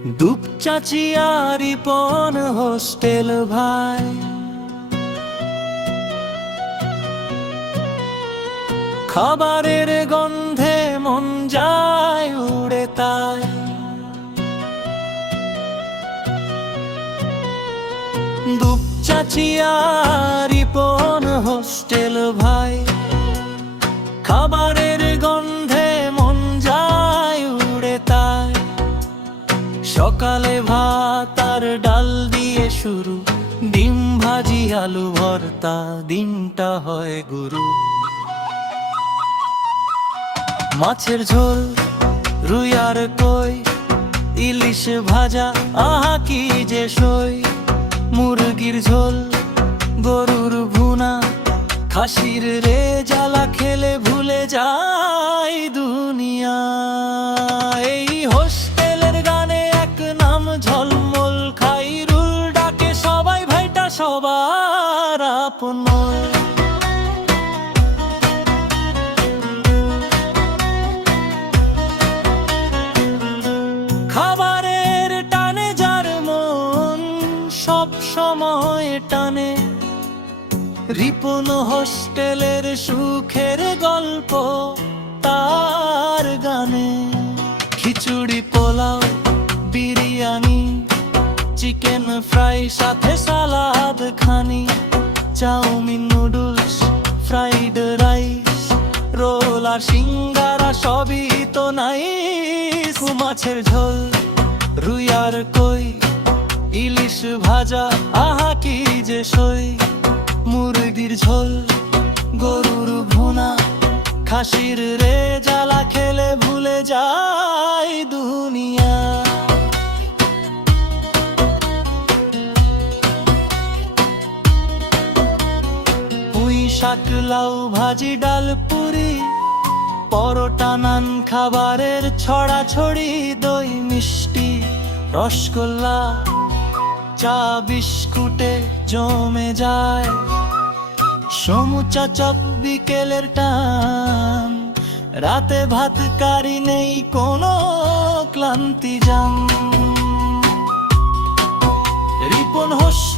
Dupchanchia Ripon hostel ভাই, খাবারের গন্ধে মন যায় উড়ে তাই। দুপচাচিয়া রিপন হোস্টেল ভাই, খাবারের গন্ধে মন যায় উড়ে তাই। সকালে ভাত আর ডাল দিয়ে শুরু, ডিম ভাজি আলু ভর্তা, দিনটা হয় গুরু। মাছের ঝোল, রুই আর কই, ইলিশ ভাজা, আহা কি যে সই। মুরগির ঝোল, গরুর ভুনা, খাসির রে জ্বালা খেলে ভুলে যায় দুনিয়া। এই হোস্টেলের গানে এক নাম ঝলমল, খাইরুল ডাকে সবাই ভাইটা সবার আপন। খাবারের টানে যার মন সব সময় টানে, রিপন হোস্টেলের সুখের গল্প তার গানে। খিচুড়ি পোলাও, বিরিয়ানি, চিকেন ফ্রাই সাথে সালাদ খানি, chowmein noodles, fried rice, roll আর সিঙ্গারা সবই তো নাই। মাছের ঝোল, রুই আর কই, ইলিশ ভাজা, আহা কি যে সই। মুরগির ঝোল, গরুর ভুনা, খাসির রে জ্বালা খেলে ভুলে যায় দুনিয়া। পুঁই শাক, লাউ ভাজি, ডাল পুরি, পরোটা, নান, খাবারের ছড়াছড়ি, দই মিষ্টি, রসগোল্লা, চা বিস্কুটে জমে যায়। সমুচা চপ বিকেলের টান, রাতে ভাত কারি নেই কোনো ক্লান্তি জান। রিপন হোস্টেল